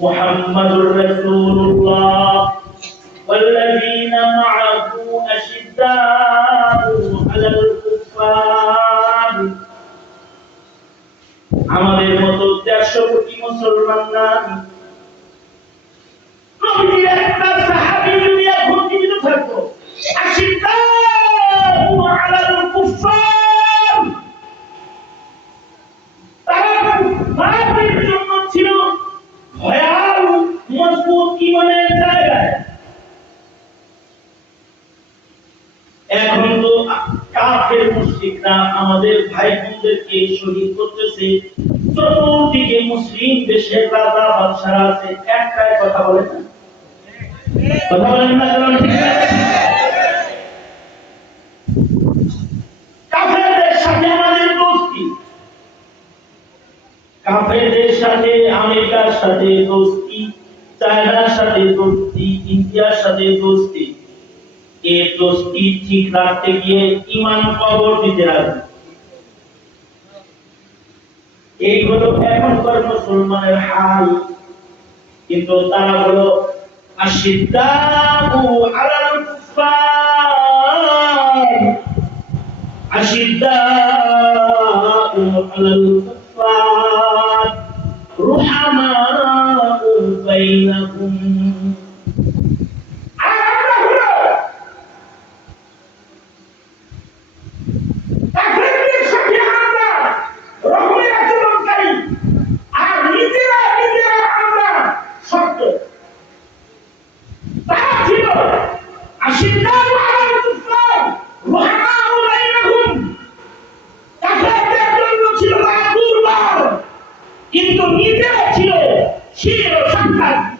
محمد رسول الله. والذين معه أشداء على الكفار. আমাদের মতো দেড়শো কোটি মুসলমান এখন তো কাফের মুশরিকরা আমাদের ভাই বোনদেরকে শহীদ করতেছে। চতুর্দিকে মুসলিম দেশের রাজা বাদশারা আছে। একটাই কথা কথা বলেন না কাফেরদের সাথে আমেরিকার সাথে দোস্তি চায়নার সাথে দোস্তি ইন্ডিয়ার সাথে দোস্তি এ তসবিহ ঠিক রাখতে গিয়ে ঈমান কবর দিতে লাগবে এই হলো এখনকার মুসলমানের হাল। কিন্তু তারা হলো আশিদ্দাউ আলাল কুফার আশিদ্দাউ আলাল কুফার Here.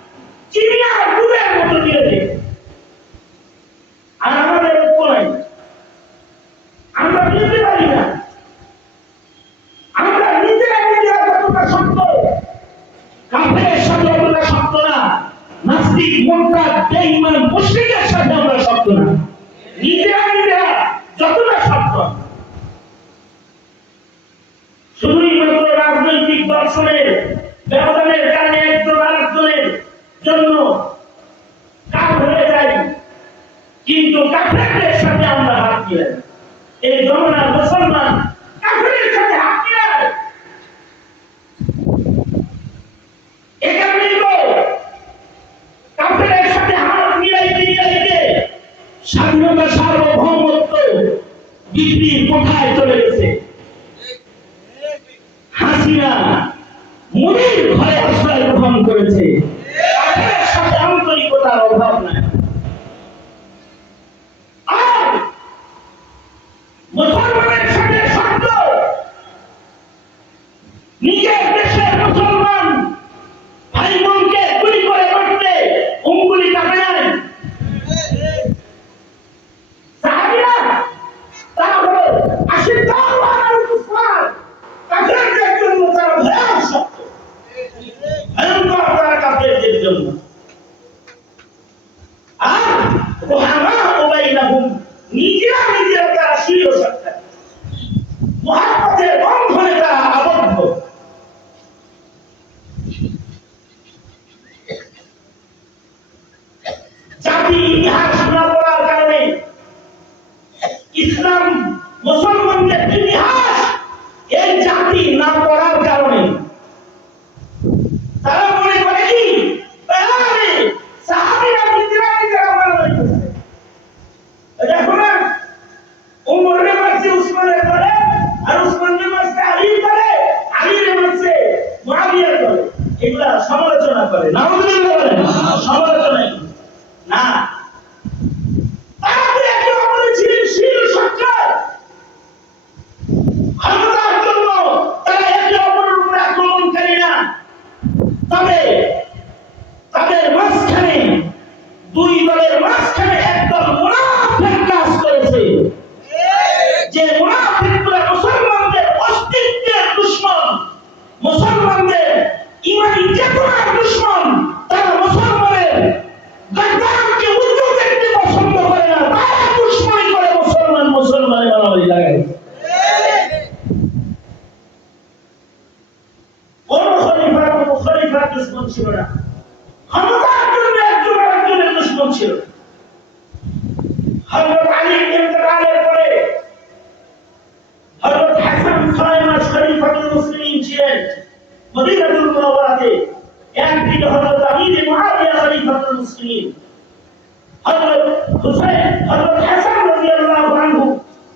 হুসাইন হযরত হাসান রাদিয়াল্লাহু আনহু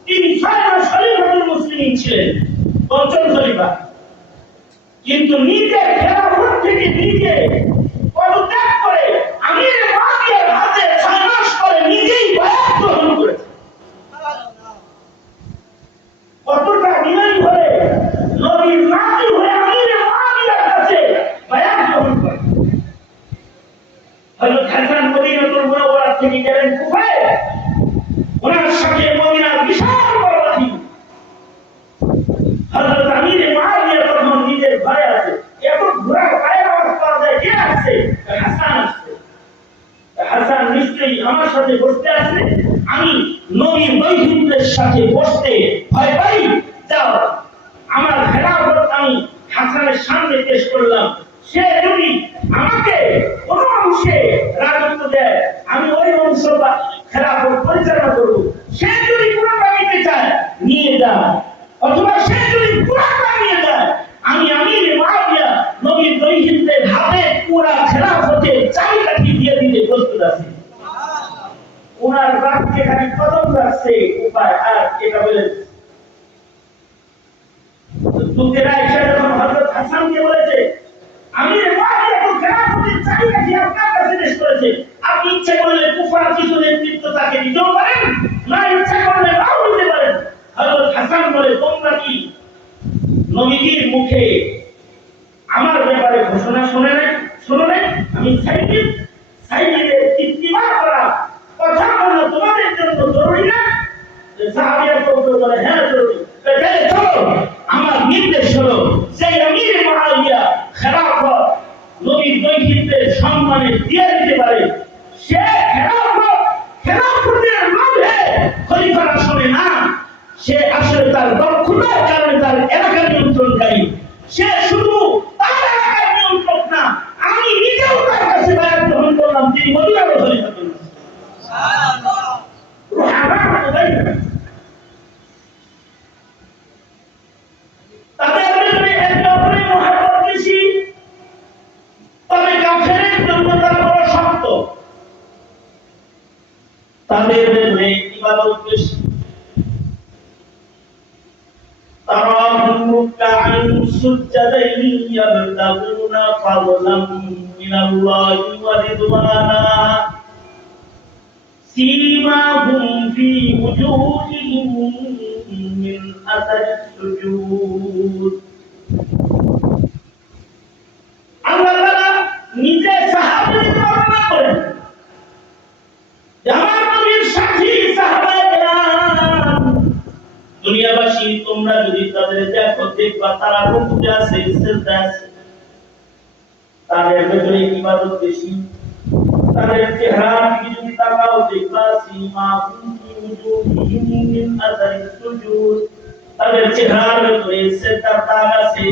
তিনি খলিফা। কিন্তু নিজে খেলাফত থেকে নিজে পদত্যাগ করে আমির মুআবিয়ার হাতে ছয় মাস পরে নিজেই বায়াত গ্রহণ করেছে কতটা বিনয়ী হয়ে নবীর নাতি হয়ে আমির মুআবিয়ার কাছে বায়াত গ্রহণ করে হযরত হাসান মদিনাতুল মুনাওয়ারা থেকে গেলেন কুফায় ওনার সাথে মদিনার বিশাল বড় বাহিনী হযরত আমির মুআবিয়া তখন নিজের ঘরে আছে এত ঘোড়া পায়ের আওয়াজ পাওয়া যায় কে হাসান আমার সাথে বসতে আমি সাথে বসতে পাই। আমার আমি হাসানের সামনে পেশ করলাম। লোকেরা এসে যখন হযরত হাসানকে বলেছে আমির মুআবিয়া তো খেলাফতের চাবিকাঠি আপনার কাছে পেশ করেছে আপনি ইচ্ছে করলে কুফার কিছু নেতৃত্ব তাকে দিতেও পারেন না ইচ্ছা করলে নাও দিতে পারেন হযরত হাসান বলে তোমরা কি নবীজির মুখে আমার ব্যাপারে ঘোষণা শুনে নাই শুনো নাই আমি সাইকেল সাইকেলের ইত্তিবা করা কথা বলা তোমাদের জন্য জরুরি না যে সাহাবিয়া কৌশল বলে হ্যাঁ জরুরি তো তাহলে চলো আমার নির্দেশ হলো সেই আমির মহাবিয়া খেলাফত নবীর দৈহিকদের সম্মানে দিয়ে দিতে পারে সে খেলাফত খেলাফতের লোভে খলিফার আসনে না সে আসলে তার দক্ষতার কারণে তার এলাকা يبتغون فضلا من الله ورضوانا سيماهم في وجوههم من اثر السجود আল্লাহ তাআলা নিজে সাহাবাদের বর্ণনা করেন যে আমার নবীর সাথী সাহাবায়ে কেরাম দুনিয়াবাসী তোমরা যদি তাদের দেখো দেখবা তারা রুকুতে আছে সিজদা আছে তাদের ভেতরে ইবাদত বেশি। তাদের চেহারা দিকে যদি তাকাও, দেখবা সীমা তাদের চেহারার ভেতরে আছে।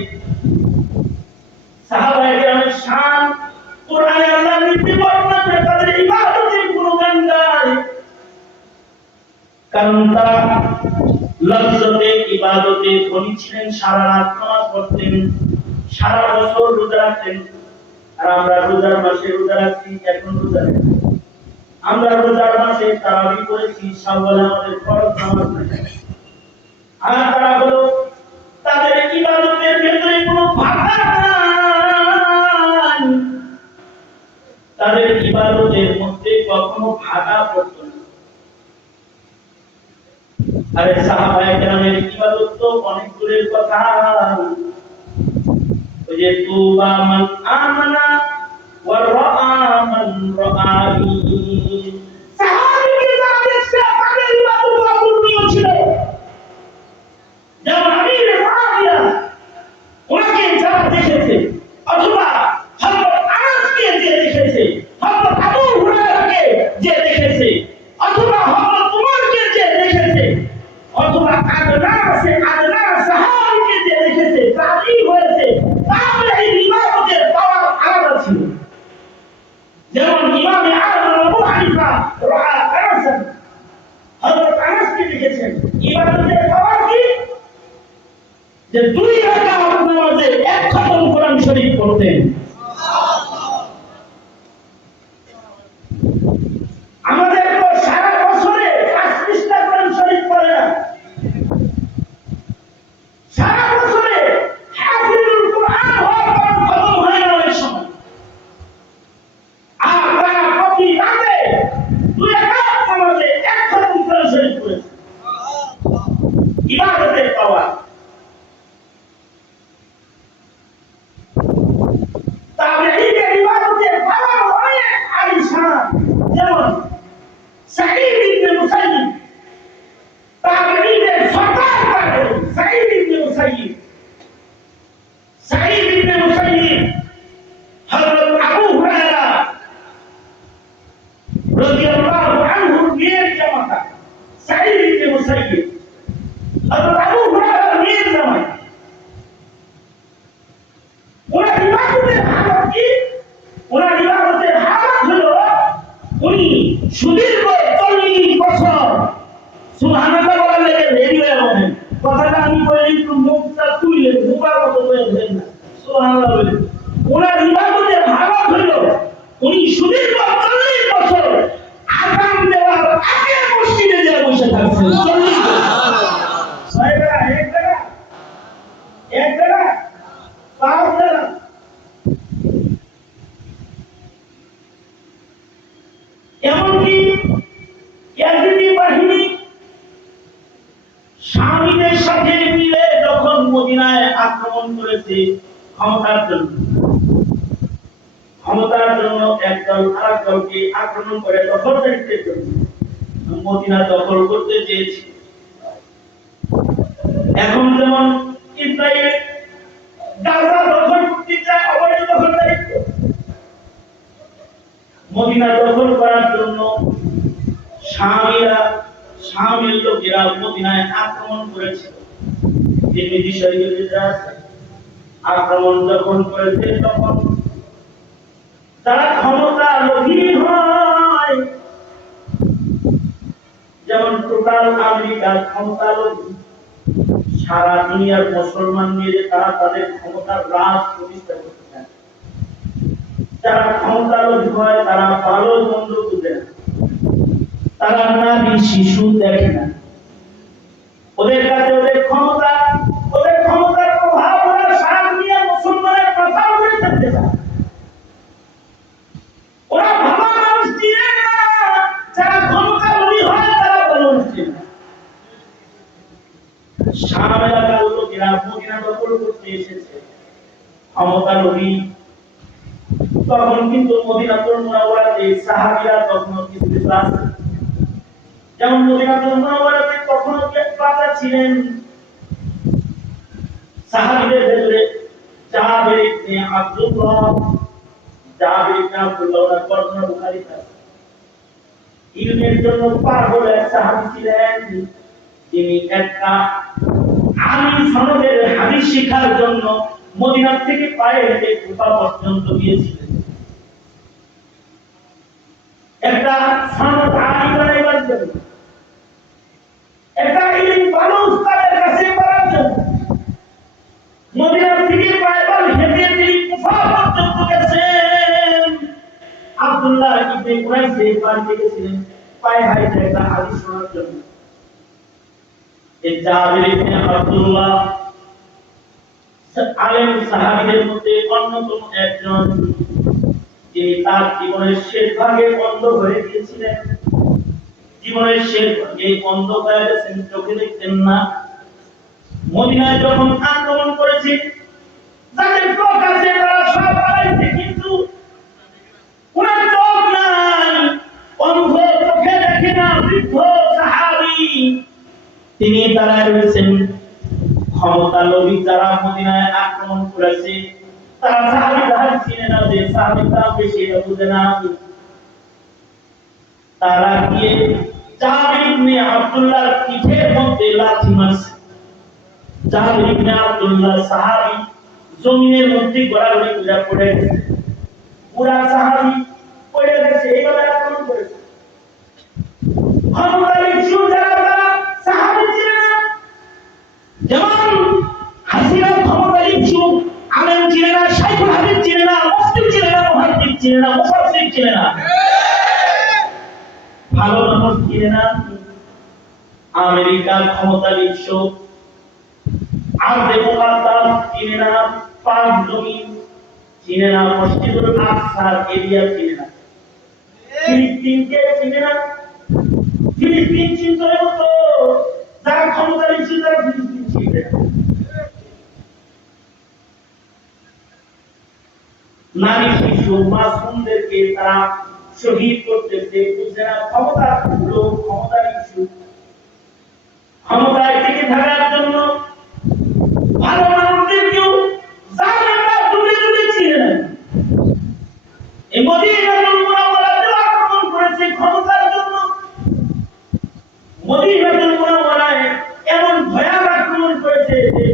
ইবাদতে ধনী ছিলেন, সারা রাত নামাজ পড়তেন, সারা বছর রোজা রাখতেন। আর আমরা রোজার মাসে রোজা রাখছি, এখন রোজা আমরা রোজার মাসে তারাবি করেছি সকালে আমাদের ফরজ নামাজ নাই। আর তারা হলো তাদের ইবাদতের ভেতরে কোনো তাদের ইবাদতের মধ্যে কখনো ভাগা পড়তো না। আরে সাহাবায়ে কেরামের ইবাদত তো অনেক দূরের কথা। যে তুবা মান আমানা ওয়া রাআ মান রাআনি যারা দেখছে তাদের ইবাদত অপূর্ণীয় ছিল যেমন আমির মুআবিয়া ওনাকে যে দেখেছে অথবা সাহাবীকে যে দেখেছে তারই হয়েছে। Amen. 一半都可以包啊。উনি সুদীর্ঘ চল্লিশ বছর। সুবহানাল্লাহ বলার লেগে রেডি হয়ে বলেন কথাটা আমি বলি একটু মুখটা তুলে মুখার মতো হয়ে ধরেন না। সুবহানাল্লাহ বলে ওনার ইবাদতের হালত হলো, উনি সুদীর্ঘ চল্লিশ বছর আগাম দেওয়ার আগে মসজিদে যা বসে থাকছেন চল্লিশ বছর ছয় বেলা এক বেলা এক বেলা পাঁচ বেলা এমনকি ইয়াজিদি বাহিনী স্বামীদের সাথে মিলে যখন মদিনায় আক্রমণ করেছে ক্ষমতার জন্য। ক্ষমতার জন্য একদল আরেক দলকে আক্রমণ করে দখল করতে মদিনা দখল করতে চেয়েছে। এখন যেমন ইসরায়েল গাজা দখল করতে চায়, অবৈধ দখলদারিত্ব মদিনা দখল করার জন্য স্বামীরা, স্বামীর লোকেরা মদিনায় আক্রমণ করেছিল তিরমিজি শরীফে যেটা আছে আক্রমণ যখন করেছে তখন তারা ক্ষমতা লোভী হয়। যেমন টোটাল আমেরিকার ক্ষমতা লোভী, সারা দুনিয়ার মুসলমান মিলে তারা তাদের ক্ষমতার রাজ প্রতিষ্ঠা করতে চায়। যারা ক্ষমতার হয়, তারা ভালো মন্দ বুঝে না। তারা নারী, শিশু দেখে না। ওদের কাছে ওদের ক্ষমতা শাম লোকেরা মদিনা দখল করতে এসেছে। ক্ষমতা লোভী। তখন কিন্তু মদিনাতুল মুনাওয়ারাতে সাহাবীরা তখন কিছু কিছু যেমন মদিনাতুল মুনাওয়ারাতে তখনও পাতা ছিলেন, সাহাবীদের ভেতরে জাবের ইবনে আব্দুল্লাহ, জাবের ইবনে আব্দুল্লাহ ওনার বর্ণনা বুখারীতে ইলমের জন্য পাগল এক সাহাবী ছিলেন। যিনি একটা আলিম সনদের হাদিস শেখার জন্য মদিনা থেকে পায়ে হেঁটে কুফা পর্যন্ত গিয়েছিলেন। একটা সনদ আলিম বানাইবার জন্য একটা ইলিম ভালো উস্তাদের কাছে করার জন্য। মদিনা থেকে পায়দল হেঁটে তিনি কুফা পর্যন্ত গেছেন। আব্দুল্লাহ ইবনে কুরাইশে বাড়িতে গেছিলেন পায়ে হাইটে একটা হাদিস শোনার জন্য এই জাবির ইবনে আব্দুল্লাহ আলেম সাহাবীদের মধ্যে অন্যতম একজন, যিনি তার জীবনের শেষ ভাগে অন্ধ হয়ে গিয়েছিলেন। জীবনের শেষ ভাগে অন্ধ হয়ে গেছেন, চোখে দেখতেন না। মদিনায় যখন আক্রমণ করেছে যাদের চোখ আছে, তারা সব পালাইছে, কিন্তু ওনার চোখ নাই। অন্ধ চোখে দেখে না, বৃদ্ধ সাহাবী তিনি দাঁড়ায় রয়েছেন। ক্ষমতা লোভী যারা মদিনায় আক্রমণ করেছে, তারা সাহাবী তাহার চিনে না যে সাহাবী বেশি বুঝে না। তারা গিয়ে পিঠের মধ্যে লাথি মারছে। সাহাবী জমিনের মধ্যে গেছে। পুরা সাহাবী পড়ে গেছে, এইভাবে আক্রমণ করেছে। যারা যেমন হাসিনা ক্ষমতায় ইচ্ছুক আলেম চিনে না শাইখুল হাদিস চিনে না মুফতি চিনে না, মুহাদ্দিস চিনে না, মুফাসসির চিনে না। ভালো মানুষ চিনে না। আমেরিকার ক্ষমতার ইচ্ছুক আর দেবকাতার চিনে না, পাঁচ জমি চিনে না, মসজিদুল আকসার এরিয়া চিনে না। ফিলিস্তিনকে চিনে না। ফিলিস্তিন চিন্তা করতো যার ক্ষমতা ইচ্ছুক তারা ফিলিস্তিন। নারী শিশু, মাসুমদেরকে তারা শহীদ করতেছে বুঝছে না, ক্ষমতা লোক ক্ষমতার ইস্যু ক্ষমতায় টিকে থাকার জন্য ভালো মানুষদেরকেও জালেমরা দূরে দূরে চিনে নেয় এই মদিনাতুল মুনাওয়ারাতেও আক্রমণ করেছে ক্ষমতার জন্য মদিনাতুল মুনাওয়ারায় এমন ভয়াল আক্রমণ করেছে যে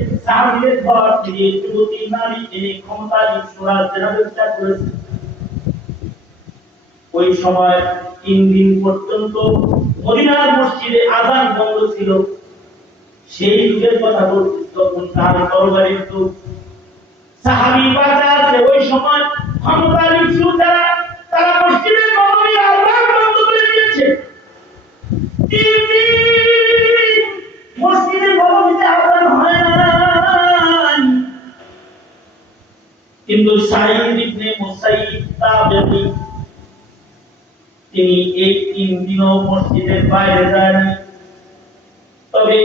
থেকে যুবতী নারী এনে ক্ষমতার ইসরা জেনারেলটা করেছে ওই সময় তিন দিন পর্যন্ত মদিনার মসজিদে আজান বন্ধ ছিল। সেই যুগের কথা বলছি তখন তার তরবারির তো সাহাবী বাজা আছে। ওই সময় ক্ষমতার ইস্যু যারা, তারা মসজিদে নববী আজান বন্ধ করে দিয়েছে। তিন দিন কিন্তু সাইদ ইবনে মুসাইব তাবেঈ তিনি এই তিন দিনও মসজিদের বাইরে যায়নি। তবে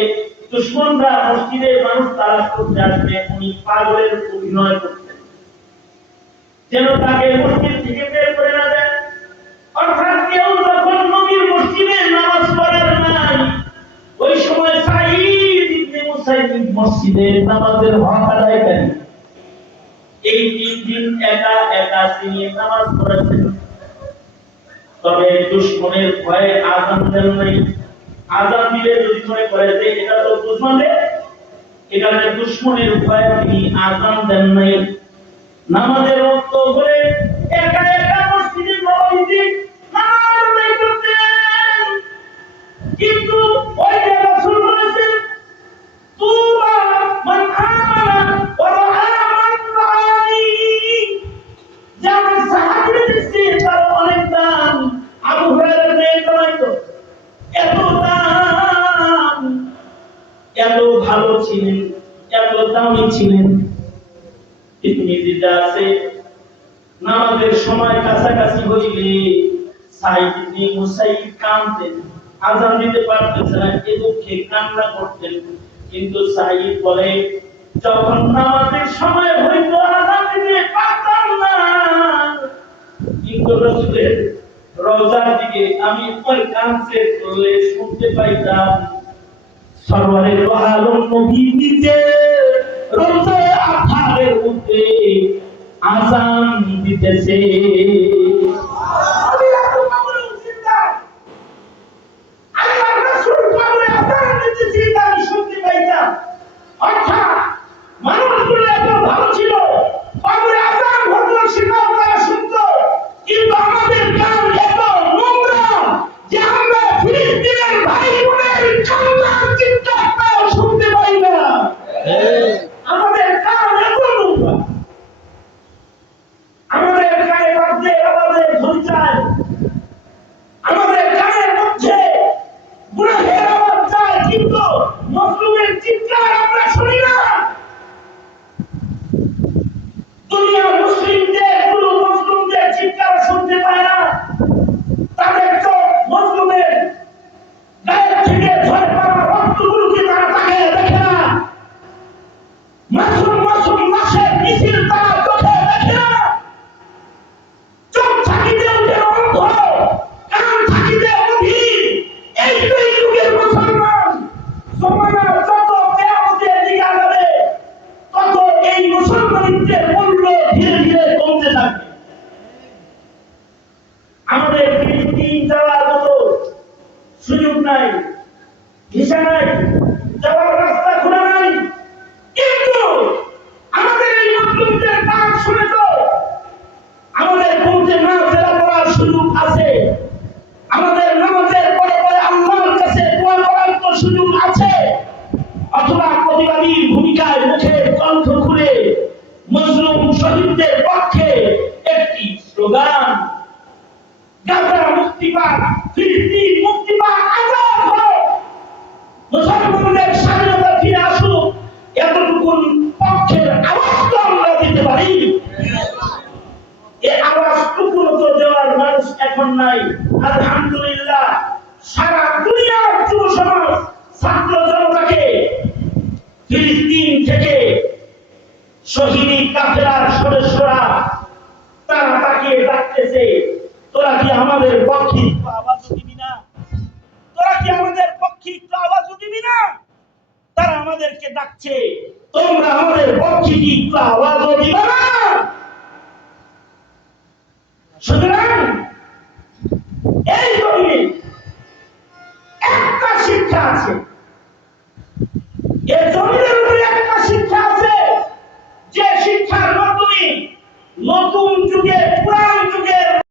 দুশ্মনরা মসজিদের মানুষ তালাশ করতে আসবে, উনি পাগলের অভিনয় করতেন। যেন তাকে মসজিদ থেকে বের করে না দেয়। অর্থাৎ কেউ যখন নবীর মসজিদে নামাজ পড়ার নাই, ওই সময় সাঈদ ইবনে মুসাইব মসজিদের নামাজের হক আদায়কারী এই তিন দিন একা একা তিনি নামাজ পড়েছেন। তবে দুশ্মনের ভয়ে আজান দেন নাই। আজান দিলে যদি মনে করে যে, এটা তো দুশ্মনের এখানে দুশ্মনের ভয়ে তিনি আজান দেন নাই। নামাজের রক্ত করে একা একা মসজিদে নববীতে নামাজ কিন্তু ওই যে রাসূল বলেছেন, তুবা মান ছিলেন এত ছিলেন। আছে নামাজের সময় কাছাকাছি হইলে আজান দিতে পারতেছে না, এ দুঃখে কান্না করতেন। কিন্তু সাইদ বলে, যখন নামাজের সময় আজান দিতে পারতাম না। কিন্তু রসুলের রওজার দিকে আমি ওই কানসে করলে শুনতে পাইতাম সরওয়ারে দো আলম নবী নিজে রোজে আঠারের মধ্যে আজান দিতেছে। তোমরা আমাদের পক্ষে কি আওয়াজও দিবা?